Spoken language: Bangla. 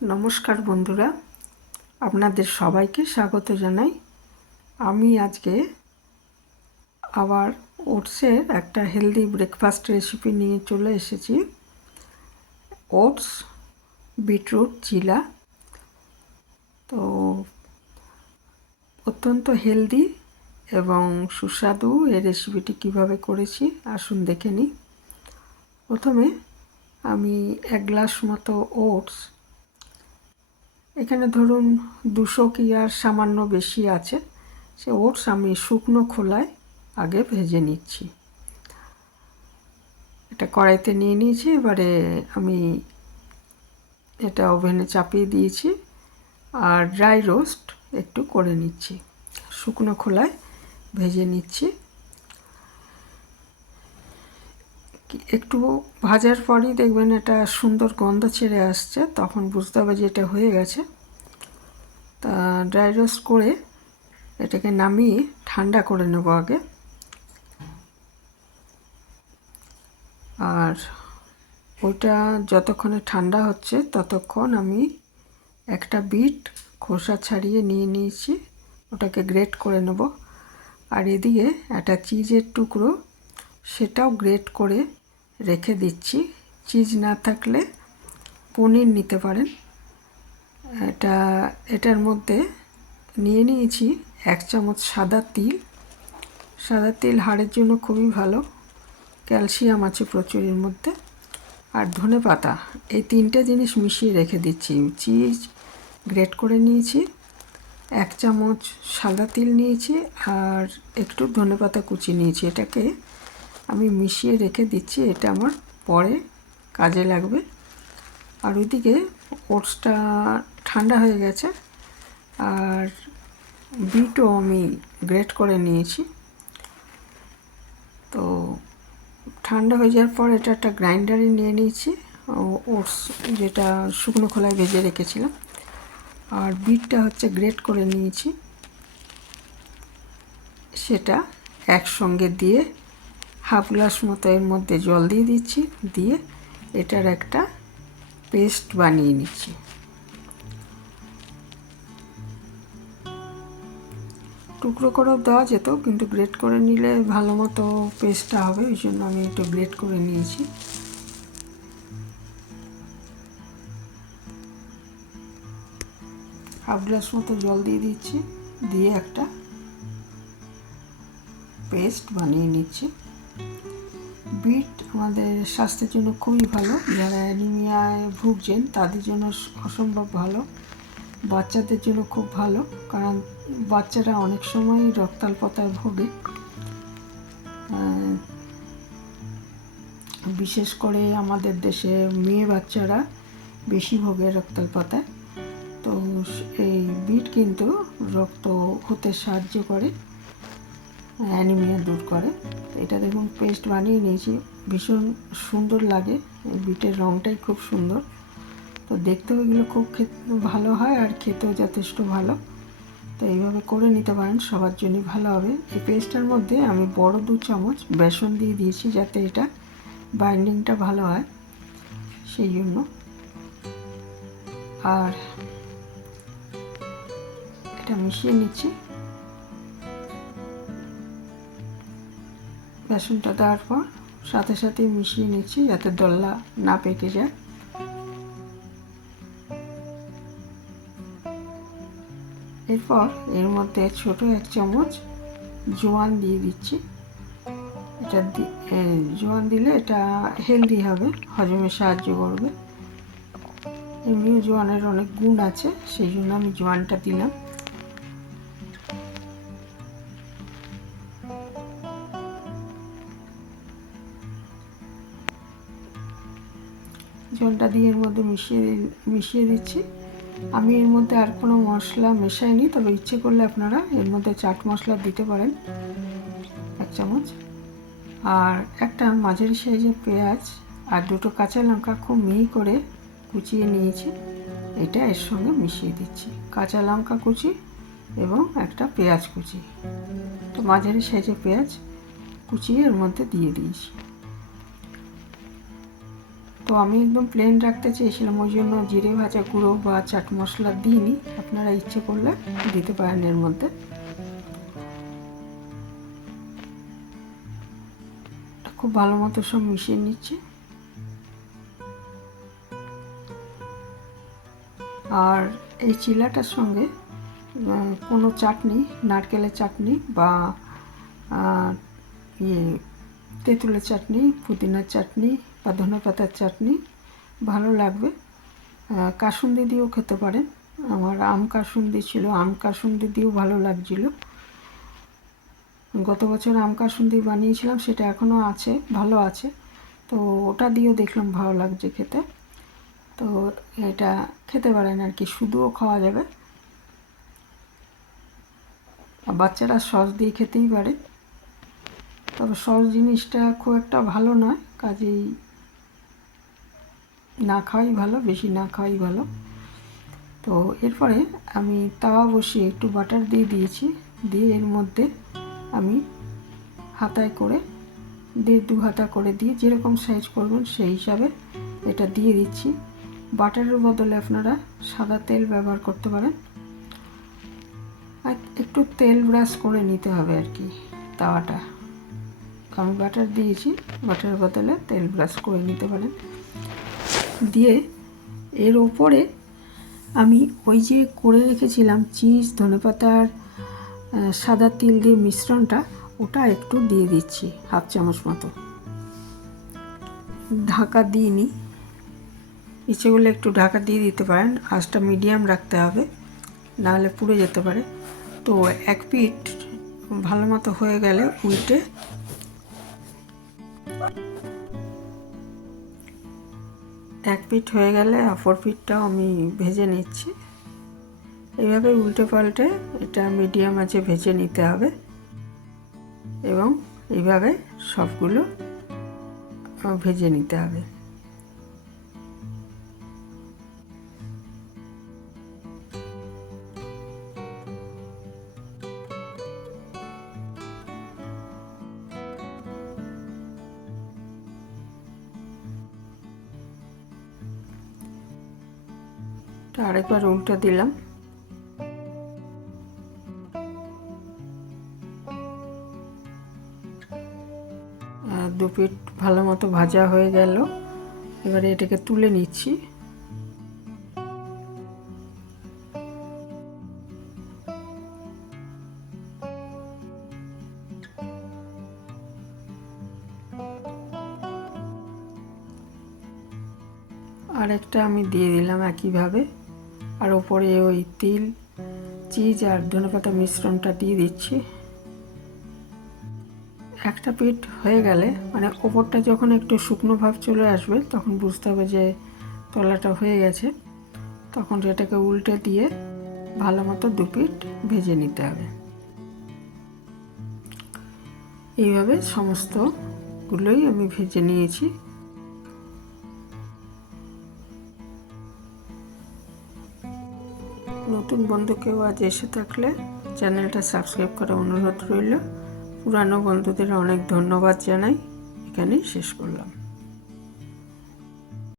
নমস্কার বন্ধুরা, আপনাদের সবাইকে স্বাগত জানাই। আমি আজকে আবার ওটসের একটা হেলদি ব্রেকফাস্ট রেসিপি নিয়ে চলে এসেছি। ওটস, বিটরুট, চিলা। তো অত্যন্ত হেলদি এবং সুস্বাদু এই রেসিপিটি কিভাবে করেছি আসুন দেখে নিই। প্রথমে আমি 1 গ্লাস মতো ওটস, এখানে ধরুন 200 কি আর সামান্য বেশি আছে, সে ওটস আমি শুকনো খোলায় আগে ভেজে নিচ্ছি। এটা কড়াইতে নিয়ে নিয়েছি। এবারে আমি এটা ওভেনে চাপিয়ে দিয়েছি আর ড্রাই রোস্ট একটু করে নিচ্ছি, শুকনো খোলায় ভেজে নিচ্ছি। একটু ভাজার পরই দেখবেন এটা সুন্দর গন্ধ ছেড়ে আসছে, তখন বুঝতে হবে যে এটা হয়ে গেছে। তা ড্রাই রোস্ট করে এটাকে নামিয়ে ঠান্ডা করে নেব আগে। আর ওইটা যতক্ষণে ঠান্ডা হচ্ছে ততক্ষণ আমি একটা বিট খোসা ছাড়িয়ে নিয়ে নিয়েছি, ওটাকে গ্রেট করে নেব। আর এদিকে একটা চিজের টুকরো, সেটাও গ্রেট করে রেখে দিচ্ছি। চিজ না থাকলে পনির নিতে পারেন। এটার মধ্যে নিয়ে নিয়েছি 1 চামচ সাদা তিল। সাদা তিল হাড়ের জন্য খুবই ভালো, ক্যালসিয়াম আছে প্রচুর এর মধ্যে। আর ধনেপাতা, এই 3টে জিনিস মিশিয়ে রেখে দিচ্ছি। চিজ গ্রেট করে নিয়েছি, 1 চামচ সাদা তিল নিয়েছি আর একটু ধনেপাতা কুচি নিয়েছি। এটাকে আমি মিশিয়ে রেখে দিচ্ছি, এটা আমার পরে কাজে লাগবে। আর ওইদিকে ওটসটা ঠান্ডা হয়ে গেছে আর বিটও আমি গ্রেট করে নিয়েছি। তো ঠান্ডা হয়ে যাওয়ার পর এটা একটা গ্রাইন্ডারে নিয়ে নিয়েছি, ওটস যেটা শুকনো খোলায় ভেজে রেখেছিলাম। আর বিটটা হচ্ছে গ্রেট করে নিয়েছি, সেটা একসঙ্গে দিয়ে হাফ গ্লাস মতো এর মধ্যে জল দিয়ে দিচ্ছি, দিয়ে এটার একটা পেস্ট বানিয়ে নিচ্ছি। টুকরো করেও দেওয়া যেত, কিন্তু গ্রেট করে নিলে ভালো মতো পেস্টটা হবে, ওই জন্য আমি একটু গ্রেট করে নিয়েছি। হাফ গ্লাস মতো জল দিয়ে দিচ্ছি, দিয়ে একটা পেস্ট বানিয়ে নিচ্ছি। বিট আমাদের স্বাস্থ্যের জন্য খুবই ভালো, যারা অ্যানিমিয়ায় ভুগছেন তাদের জন্য অসম্ভব ভালো, বাচ্চাদের জন্য খুব ভালো, কারণ বাচ্চারা অনেক সময় রক্তাল্পতায় ভোগে। বিশেষ করে আমাদের দেশে মেয়ে বাচ্চারা বেশি ভোগে রক্তাল্পতায়। তো এই বিট কিন্তু রক্ত হতে সাহায্য করে, অ্যানিমিয়া দূর করে। এটা দেখুন পেস্ট বানিয়ে নিয়েছি, ভীষণ সুন্দর লাগে, বিটের রঙটাই খুব সুন্দর। তো দেখতেও এগুলো খুব ভালো হয় আর খেতেও যথেষ্ট ভালো। তো এইভাবে করে নিতে পারেন, সবার জন্যই ভালো হবে। এই পেস্টটার মধ্যে আমি বড় 2 চামচ বেসন দিয়ে দিয়েছি, যাতে এটা বাইন্ডিংটা ভালো হয় সেই জন্য। আর এটা মিশিয়ে নিচ্ছি। বেসনটা দেওয়ার পর সাথে সাথে মিশিয়ে নিচ্ছি, যাতে দলা না পেকে যায়। এরপর এর মধ্যে ছোট 1 চামচ জোয়ান দিয়ে দিচ্ছি। এটা জোয়ান দিলে এটা হেলদি হবে, হজমে সাহায্য করবে। এমনিও জোয়ানের অনেক গুণ আছে, সেই জন্য আমি জোয়ানটা দিলাম। জলটা দিয়ে এর মধ্যে মিশিয়ে দিচ্ছি। আমি এর মধ্যে আর কোনো মশলা মেশাইনি, তবে ইচ্ছে করলে আপনারা এর মধ্যে চাট মশলা দিতে পারেন 1 চামচ। আর একটা মাঝারি সাইজের পেঁয়াজ আর 2টো কাঁচা লঙ্কা খুব মিহি করে কুচিয়ে নিয়েছি, এটা এর সঙ্গে মিশিয়ে দিচ্ছি। কাঁচা লঙ্কা কুচি এবং একটা পেঁয়াজ কুচি, তো মাঝারি সাইজের পেঁয়াজ কুচিয়ে এর মধ্যে দিয়ে দিয়েছি। তো তো আমি একদম প্লেন রাখতে চেয়েছিলাম, ওই জন্য জিরে ভাজা গুঁড়ো বা চাট মশলা দিইনি। আপনারা ইচ্ছে করলে দিতে পারেন এর মধ্যে। খুব ভালো মতো সব মিশিয়ে নিচ্ছি। আর এই চিলাটার সঙ্গে কোনো চাটনি, নারকেলের চাটনি বা তেঁতুলের চাটনি, পুদিনার চাটনি বা ধনেপাতার চাটনি ভালো লাগবে। কাসুন্দি দিয়েও খেতে পারেন। আমার আম কাসুন্দি ছিল, আম কাসুন্দি দিয়েও ভালো লাগছিল। গত বছর আম কাসুন্দি বানিয়েছিলাম, সেটা এখনও আছে, ভালো আছে। তো ওটা দিয়েও দেখলাম ভালো লাগছে খেতে। তো এটা খেতে পারেন আর কি, শুধুও খাওয়া যাবে। বাচ্চারা সস দিয়ে খেতেই পারে, তবে সস জিনিসটা খুব একটা ভালো নয়, কাজেই না খাওয়াই ভালো, বেশি না খাওয়াই ভালো। তো এরপরে আমি তাওয়া বসিয়ে একটু বাটার দিয়ে দিয়েছি, দিয়ে এর মধ্যে আমি হাতায় করে 1.5-2 হাতা করে দিয়ে যেরকম সাইজ করবেন সেই হিসাবে এটা দিয়ে দিচ্ছি। বাটারের বদলে আপনারা সাদা তেল ব্যবহার করতে পারেন। আর একটু তেল ব্রাশ করে নিতে হবে আর কি তাওয়াটা। আমি বাটার দিয়েছি, বাটারের বদলে তেল ব্রাশ করে নিতে পারেন। দিয়ে এর ওপরে আমি ওই যে করে রেখেছিলাম চিজ, ধনেপাতার সাদা তিল দিয়ে মিশ্রণটা, ওটা একটু দিয়ে দিচ্ছি, 1/2 চামচ মতো। ঢাকা দিইনি, ইচ্ছে করলে একটু ঢাকা দিয়ে দিতে পারেন। আঁচটা মিডিয়াম রাখতে হবে, নাহলে পুড়ে যেতে পারে। তো এক পিঠ ভালো মতো হয়ে গেলে উল্টে এক পিঠ হয়ে গেলে অপর পিঠটাও আমি ভেজে নিচ্ছি। এইভাবে উল্টে পাল্টে এটা মিডিয়াম আঁচে ভেজে নিতে হবে এবং এইভাবে সবগুলো ভেজে নিতে হবে। আরেকবার উল্টে দিলাম। দু পিঠ ভালো মতো ভাজা হয়ে গেল, এবারে এটাকে তুলে নিচ্ছি। আরেকটা আমি দিয়ে দিলাম একইভাবে, আর ওপরে ওই তিল, চিজ আর ধনেপাতা মিশ্রণটা দিয়ে দিচ্ছি। একটা পিঠ হয়ে গেলে, মানে ওপরটা যখন একটু শুকনো ভাব চলে আসবে, তখন বুঝতে হবে যে তলাটা হয়ে গেছে। তখন এটাকে উল্টে দিয়ে ভালো মতো 2 পিঠ ভেজে নিতে হবে। এইভাবে সমস্তগুলোই আমি ভেজে নিয়েছি। নতুন বন্ধু কেউ আজ এসে থাকলে চ্যানেলটা সাবস্ক্রাইব করার অনুরোধ রইল। পুরানো বন্ধুদের অনেক ধন্যবাদ জানাই। এখানেই শেষ করলাম।